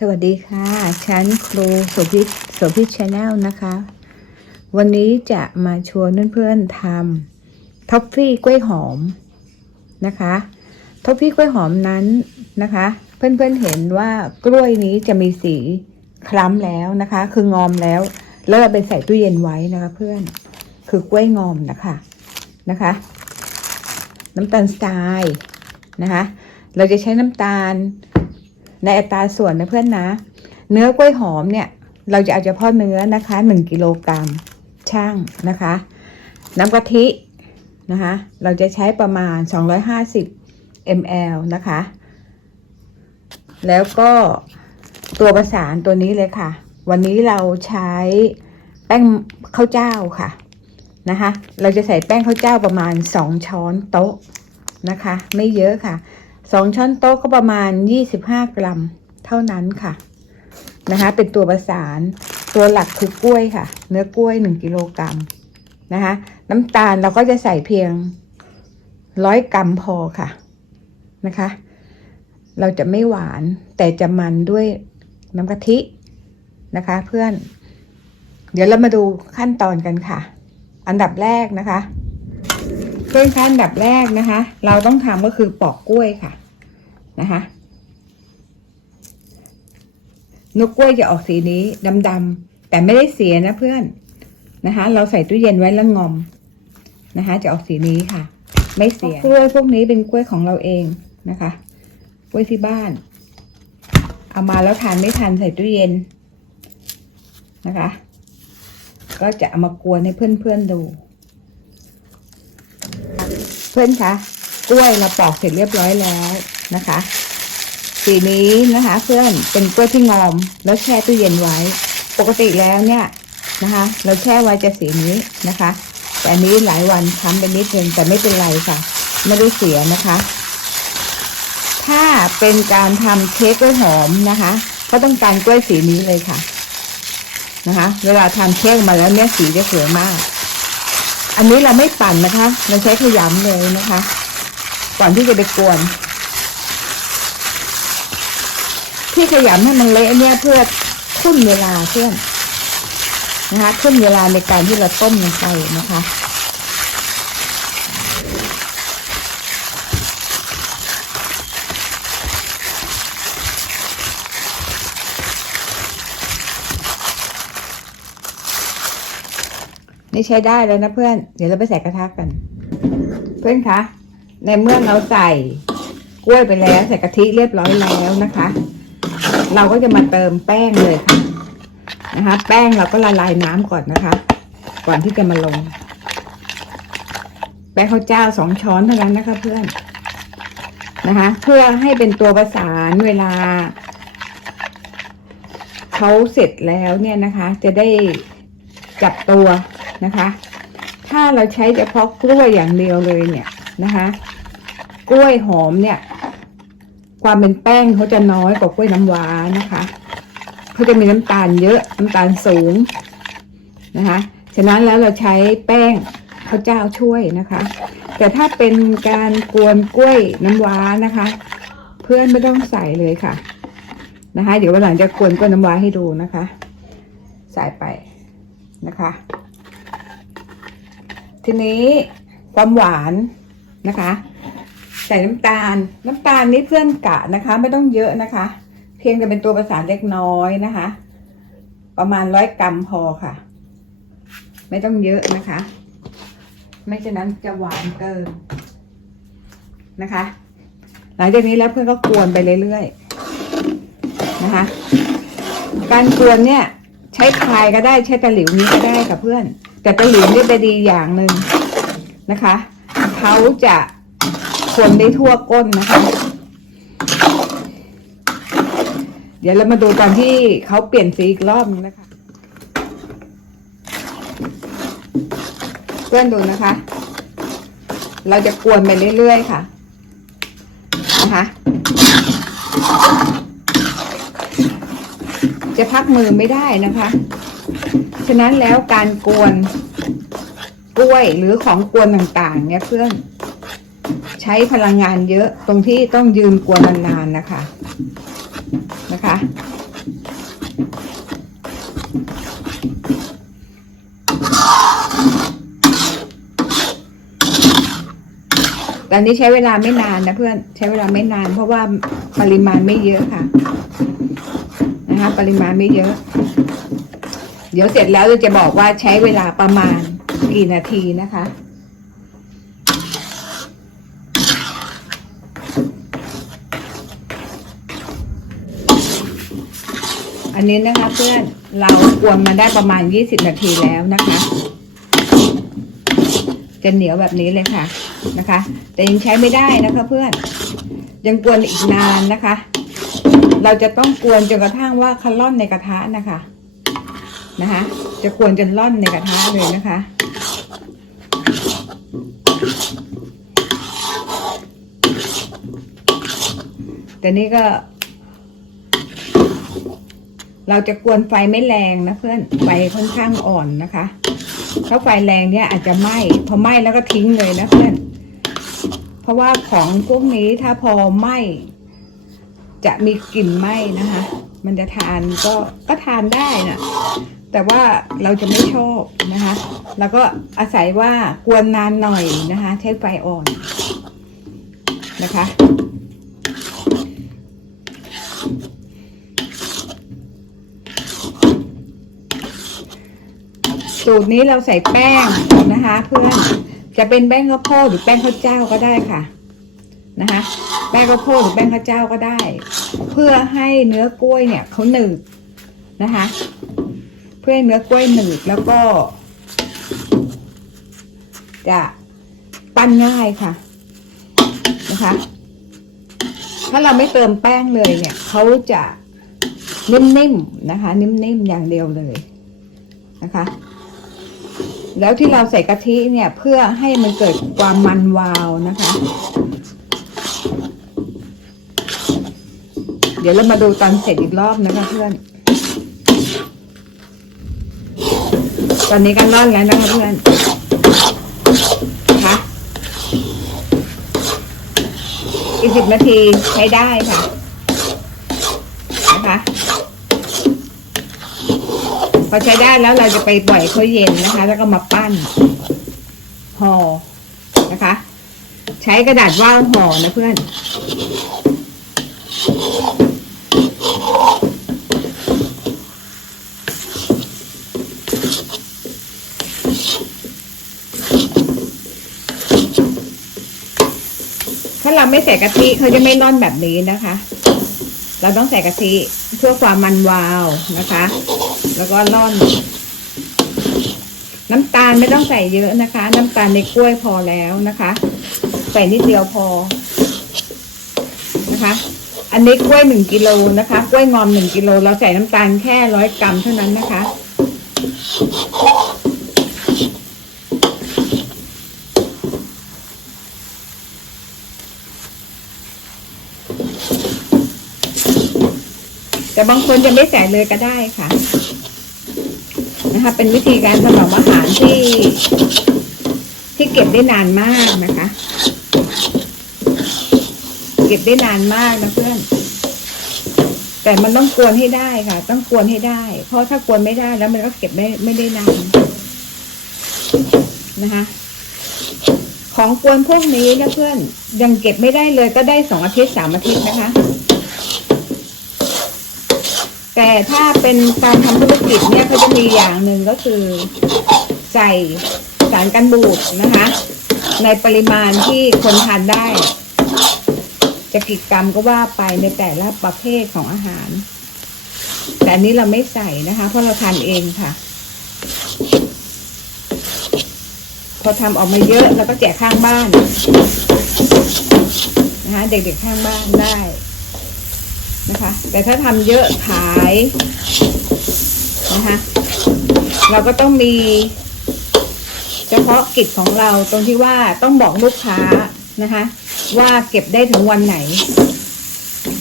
สวัสดีค่ะฉันครูโสภิตโสภิตชาแนลนะคะ วันนี้จะมาชวนเพื่อนๆทำท็อฟฟี่กล้วยหอมนะคะท็อฟฟี่กล้วยหอมนั้นนะคะ เพื่อนๆเห็นว่ากล้วยนี้จะมีสีคล้ำแล้วนะคะ คืองอมแล้ว แล้วเราไปใส่ตู้เย็นไว้นะคะ เพื่อนคือกล้วยงอมนะคะนะคะ น้ำตาลทรายนะคะ เราจะใช้น้ำตาล ในอัตราส่วนนะเพื่อนนะ เนื้อกล้วยหอมเนี่ยเราจะเอาเฉพาะเนื้อนะคะ1กิโลกรัมช่างนะคะ น้ำกะทินะคะ เราจะใช้ประมาณ 250 ml นะคะ แล้วก็ตัวประสานตัวนี้เลยค่ะ วันนี้เราใช้แป้งข้าวเจ้าค่ะนะคะ เราจะใส่แป้งข้าวเจ้าประมาณ 2 ช้อนโต๊ะนะคะ ไม่เยอะค่ะ สองช้อนโต๊ะก็ประมาณ 25 กรัม เท่านั้นค่ะนะคะ เป็นตัวประสานตัวหลักคือกล้วยค่ะ เนื้อกล้วย 1 กิโลกรัมนะคะ น้ำตาลเราก็จะใส่เพียงร้อยกรัมพอค่ะนะคะ เราจะไม่หวานแต่จะมันด้วยน้ำกะทินะคะ เพื่อน เดี๋ยวเรามาดูขั้นตอนกันค่ะ อันดับแรกนะคะ เพื่อนขั้นดับแรกนะคะ เราต้องทำก็คือปอกกล้วยค่ะ นะคะนกกล้วยจะออกสีนี้ดำๆแต่ไม่ได้เสียนะเพื่อนนะคะ เราใส่ตู้เย็นไว้แล้วงอมนะคะ จะออกสีนี้ค่ะ ไม่เสียกล้วยพวกนี้เป็นกล้วยของเราเองนะคะ กล้วยที่บ้าน เอามาแล้วทานไม่ทันใส่ตู้เย็นนะคะ ก็จะเอามากวนให้เพื่อนๆดู เพื่อนคะกล้วยเราปอกเสร็จเรียบร้อยแล้ว นะคะ สีนี้นะคะ เพื่อนเป็นกล้วยที่งอม แล้วแช่ตู้เย็นไว้ ปกติแล้วเนี่ยนะคะ เราแช่ไว้จะสีนี้นะคะ แต่อันนี้หลายวันค้ำไปนิดนึงแต่ไม่เป็นไรค่ะ ไม่ได้เสียนะคะ ถ้าเป็นการทำเค้กกล้วยหอมนะคะก็ต้องการกล้วยสีนี้เลยค่ะนะคะ เวลาทำเค้กมาแล้วเนี่ยสีจะสวยมาก อันนี้เราไม่ปั่นนะคะ เราใช้ขยำเลยนะคะ ก่อนที่จะไปกวน ที่ขยำให้มันเละเนี่ยเพื่อทุ่นเวลาเพื่อนนะคะทุ่นเวลาในการที่เราต้มลงไปนะคะนี่ใช้ได้แล้วนะเพื่อน เดี๋ยวเราไปใส่กระทะกัน เพื่อนคะ ในเมื่อเราใส่กล้วยไปแล้ว ใส่กะทิเรียบร้อยแล้วนะคะ เราก็จะมาเติมแป้งเลยค่ะนะคะ แป้งเราก็ละลายน้ำก่อนนะคะ ก่อนที่จะมาลง แป้งข้าวเจ้าสองช้อนเท่านั้นนะคะเพื่อนนะคะ เพื่อให้เป็นตัวประสานเวลาเขาเสร็จแล้วเนี่ยนะคะ จะได้จับตัวนะคะ ถ้าเราใช้เฉพาะกล้วยอย่างเดียวเลยเนี่ยนะคะ กล้วยหอมเนี่ย ความเป็นแป้งเขาจะน้อยกว่ากล้วยน้ำว้านะคะเขาจะมีน้ำตาลเยอะน้ำตาลสูงนะคะฉะนั้นแล้วเราใช้แป้งข้าวเจ้าช่วยนะคะ แต่ถ้าเป็นการกวนกล้วยน้ำว้านะคะ เพื่อนไม่ต้องใส่เลยค่ะนะคะ เดี๋ยววันหลังจะกวนกล้วยน้ำว้าให้ดูนะคะ ใส่ไปนะคะ ทีนี้ความหวานนะคะ ใส่น้ำตาล น้ำตาลนี่เพื่อนกะนะคะ ไม่ต้องเยอะนะคะ เพียงแต่เป็นตัวประสานเล็กน้อยนะคะ ประมาณร้อยกรัมพอค่ะ ไม่ต้องเยอะนะคะ ไม่ฉะนั้นจะหวานเกินนะคะ หลังจากนี้แล้วเพื่อนก็กวนไปเรื่อยๆนะคะ การกวนเนี่ย ใช้พายก็ได้ใช้ตะหลิวนี้ก็ได้กับเพื่อน แต่ตะหลิวนี่จะดีอย่างหนึ่งนะคะเขาจะ คนได้ทั่วก้นนะคะ เดี๋ยวเรามาดูตอนที่เขาเปลี่ยนสีอีกรอบนึงนะคะ เพื่อนดูนะคะ เราจะกวนไปเรื่อยๆค่ะ นะคะ จะพักมือไม่ได้นะคะ ฉะนั้นแล้วการกวนกล้วยหรือของกวนต่างๆ เนี่ยเพื่อน ใช้พลังงานเยอะตรงที่ต้องยืนกวนนานๆนะคะนะคะ ตอนนี้ใช้เวลาไม่นานนะเพื่อนใช้เวลาไม่นาน เพราะว่าปริมาณไม่เยอะค่ะ นะคะ ปริมาณไม่เยอะ เดี๋ยวเสร็จแล้วเราจะบอกว่าใช้เวลาประมาณกี่นาทีนะคะ อันนี้นะคะเพื่อนเรากวนมาได้ประมาณ 20 นาทีแล้วนะคะ จะเหนียวแบบนี้เลยค่ะนะคะ แต่ยังใช้ไม่ได้นะคะ เพื่อนยังกวนอีกนานนะคะ เราจะต้องกวนจนกระทั่งว่าคันล่อนในกระทะนะคะนะคะ จะกวนจนล่อนในกระทะเลยนะคะแต่นี่ก็ เราจะกวนไฟไม่แรงนะเพื่อนไฟค่อนข้างอ่อนนะคะ ถ้าไฟแรงเนี่ยอาจจะไหม้พอไหม้แล้วก็ทิ้งเลยนะเพื่อน เพราะว่าของพวกนี้ถ้าพอไหม้จะมีกลิ่นไหม้นะคะ มันจะทานก็ก็ทานได้นะแต่ว่าเราจะไม่ชอบนะคะ แล้วก็อาศัยว่ากวนนานหน่อยนะคะ ใช้ไฟอ่อนนะคะ สูตรนี้เราใส่แป้งนะคะ เพื่อนจะเป็นแป้งข้าวโพดหรือแป้งข้าวเจ้าก็ได้ค่ะนะคะแป้งข้าวโพดหรือแป้งข้าวเจ้าก็ได้ เพื่อให้เนื้อกล้วยเนี่ยเขาหนืดนะคะ เพื่อให้เนื้อกล้วยหนืดแล้วก็ จะปั้นง่ายค่ะนะคะ ถ้าเราไม่เติมแป้งเลยเนี่ยเขาจะนิ่มๆนะคะ นิ่มๆอย่างเดียวเลยนะคะ แล้วที่เราใส่กะทิเนี่ยเพื่อให้มันเกิดความมันวาวนะคะ เดี๋ยวเรามาดูตอนเสร็จอีกรอบนะคะเพื่อน ตอนนี้กันร่อนแล้วนะคะเพื่อนคะอีกสิบนาทีใช้ได้ค่ะ พ อใช้ได้แล้วเราจะไปปล่อยเขาเย็นนะคะ แล้วก็มาปั้นห่อนะคะ ใช้กระดาษว่าวห่อนะเพื่อนถ้าเราไม่ใส่กะทิเขาจะไม่ร่อนแบบนี้นะคะ เราต้องใส่กะทิเพื่อความมันวาวนะคะ แล้วก็ร่อน น้ำตาลไม่ต้องใส่เยอะนะคะ น้ำตาลในกล้วยพอแล้วนะคะ ใส่นิดเดียวพอนะคะ อันนี้กล้วยหนึ่งกิโลนะคะ กล้วยงอมหนึ่งกิโลเราใส่น้ำตาลแค่ร้อยกรัมเท่านั้นนะคะแต่บางคนจะไม่ใส่เลยก็ได้ค่ะ นะคะ เป็นวิธีการถนอมอาหารที่ที่เก็บได้นานมากนะคะ เก็บได้นานมากนะเพื่อน แต่มันต้องกวนให้ได้ค่ะ ต้องกวนให้ได้ เพราะถ้ากวนไม่ได้แล้วมันก็เก็บไม่ไม่ได้นานนะคะ ของกวนพวกนี้นะเพื่อนยังเก็บไม่ได้เลยก็ได้สองอาทิตย์สามอาทิตย์นะคะ แต่ถ้าเป็นการทำธุรกิจเนี่ยเขาจะมีอย่างหนึ่งก็คือใส่สารกันบูดนะคะ ในปริมาณที่คนทานได้ จะกี่กรัมก็ว่าไปในแต่ละประเภทของอาหาร แต่นนี้เราไม่ใส่นะคะ เพราะเราทานเองค่ะ พอทำออกมาเยอะแล้วก็แจกข้างบ้านนะคะเด็กๆข้างบ้านได้ นะคะ แต่ถ้าทำเยอะขายนะคะ เราก็ต้องมี เฉพาะกิจของเราตรงที่ว่าต้องบอกลูกค้านะคะ ว่าเก็บได้ถึงวันไหน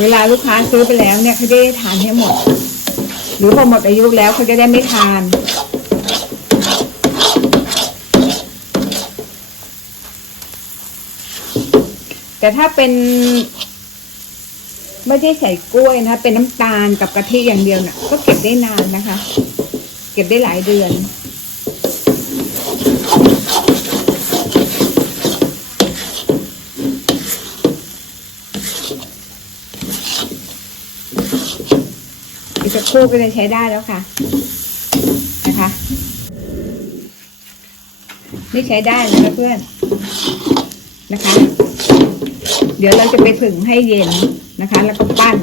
เวลาลูกค้าซื้อไปแล้วเนี่ยเขาได้ทานให้หมด หรือพอหมดอายุแล้วเขาจะได้ไม่ทานแต่ถ้าเป็น ไม่ได้ใส่กล้วยนะ เป็นน้ำตาลกับกะทิอย่างเดียวนะ่ะ ก็เก็บได้นานนะคะ เก็บได้หลายเดือน อีกสักครู่ก็จะใช้ได้แล้วค่ะ นะคะ นี่ใช้ได้แล้วนะเพื่อน นะคะ เดี๋ยวเราจะไปผึ่งให้เย็น นะคะ แล้วก็ปั้น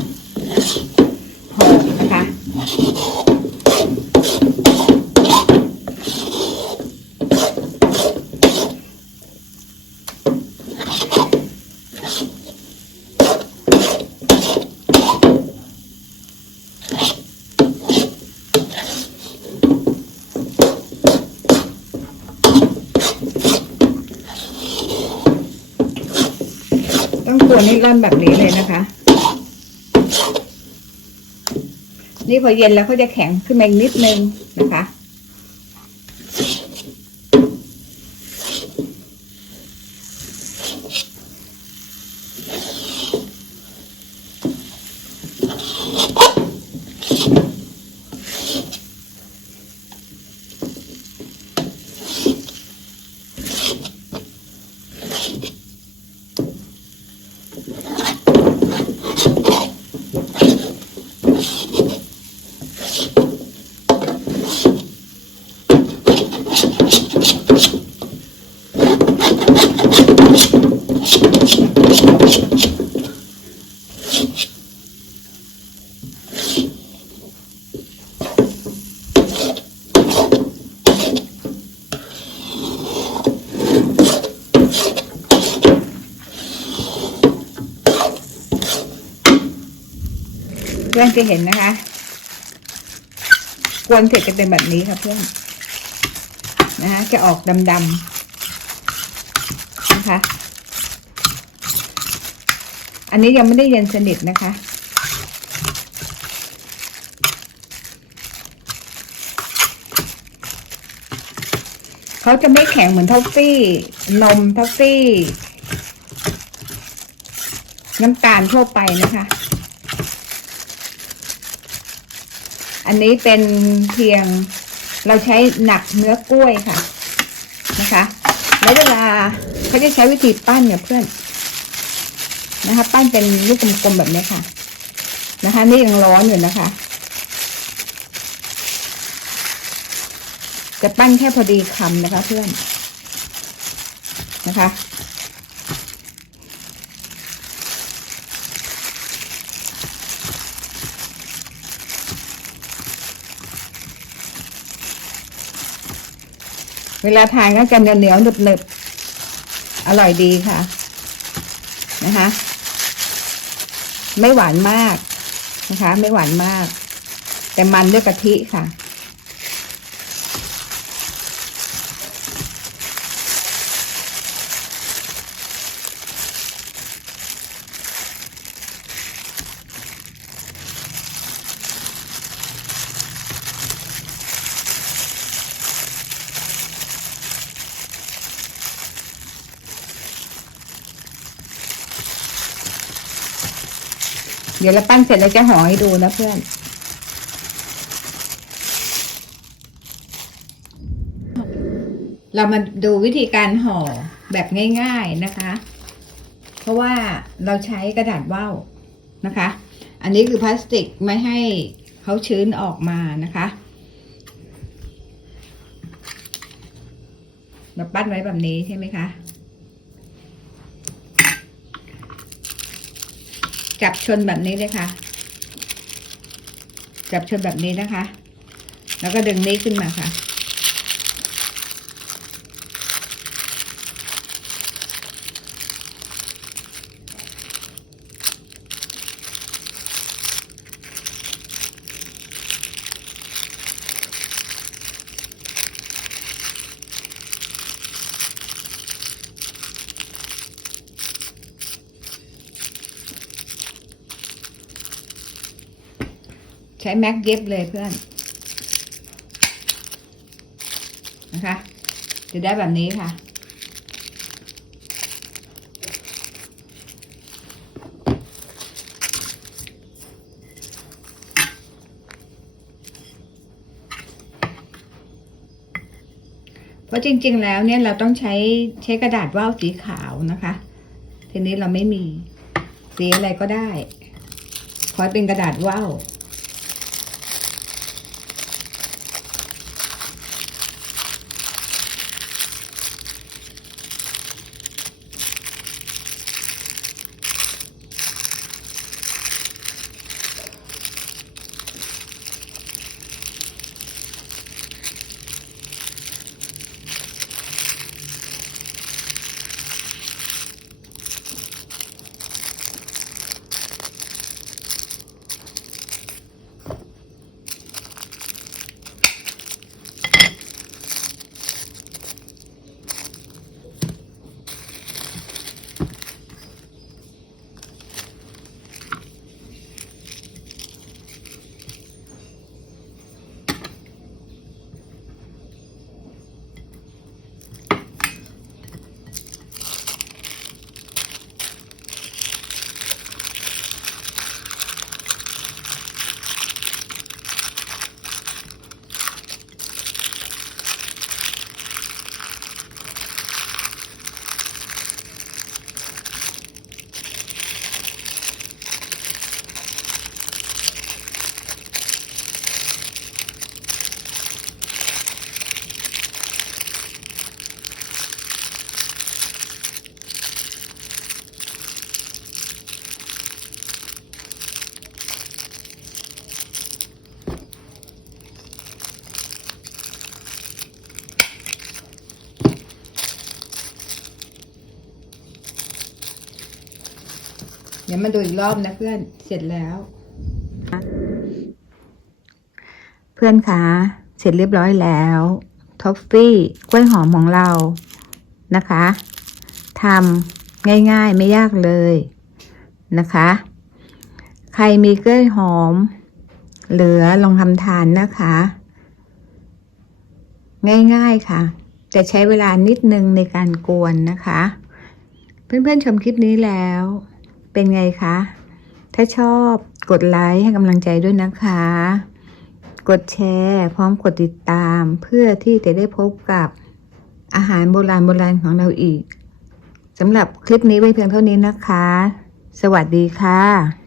ห่อนะคะต้องกวนให้ร่อนแบบนี้เลยนะคะ นี่ พอเย็นแล้วเขาจะแข็งขึ้นมาอีกนิดนึงนะคะ เพื่อนจะเห็นนะคะ กวนเสร็จจะเป็นแบบนี้ค่ะเพื่อน นะคะจะออกดำๆนะคะ อันนี้ยังไม่ได้เย็นสนิทนะคะ เขาจะไม่แข็งเหมือนทอฟฟี่ นมทอฟฟี่ น้ำตาลทั่วไปนะคะ อันนี้เป็นเพียงเราใช้หนักเนื้อกล้วยค่ะ นะคะ แล้วเวลาเขาจะใช้วิธีปั้นเนี่ยเพื่อน นะคะ ปั้นเป็นลูกกลมๆแบบนี้ค่ะ นะคะ นี่ยังร้อนอยู่นะคะ จะปั้นแค่พอดีคำนะคะ เพื่อนนะคะเวลาทานก็จะเหนียวเหนียวๆหนึบหนึบๆอร่อยดีค่ะ นะคะ ไม่หวานมากนะคะ ไม่หวานมาก แต่มันด้วยกะทิค่ะ เดี๋ยวเราปั้นเสร็จเราจะห่อให้ดูนะเพื่อน เรามาดูวิธีการห่อแบบง่ายๆนะคะ เพราะว่าเราใช้กระดาษว่าวนะคะ อันนี้คือพลาสติกไม่ให้เขาชื้นออกมานะคะ เราปั้นไว้แบบนี้ใช่ไหมคะ จับชนแบบนี้เลยค่ะ จับชนแบบนี้นะคะ แล้วก็ดึงนี้ขึ้นมาค่ะ ใช้แม็กเย็บเลยเพื่อน นะคะ จะได้แบบนี้ค่ะ เพราะจริง ๆ แล้วเนี่ยเราต้องใช้ใช้กระดาษว่าวสีขาวนะคะ ทีนี้เราไม่มีสีอะไรก็ได้ ขอเป็นกระดาษว่าว ยวมาดูอีกรอบนะเพื่อนเสร็จแล้ว เพื่อนคะเสร็จเรียบร้อยแล้วท็อฟฟี่กล้วยหอมของเรานะคะทำง่ายๆไม่ยากเลยนะคะ ใครมีกล้วยหอม เหลือลองทำทานนะคะ ง่ายๆค่ะจะใช้เวลานิดนึงในการกวนนะคะ เพื่อนๆชมคลิปนี้แล้ว เป็นไงคะ ถ้าชอบกดไลค์ให้กำลังใจด้วยนะคะ กดแชร์พร้อมกดติดตามเพื่อที่จะได้พบกับอาหารโบราณโบราณของเราอีกสำหรับคลิปนี้ไว้เพียงเท่านี้นะคะ สวัสดีค่ะ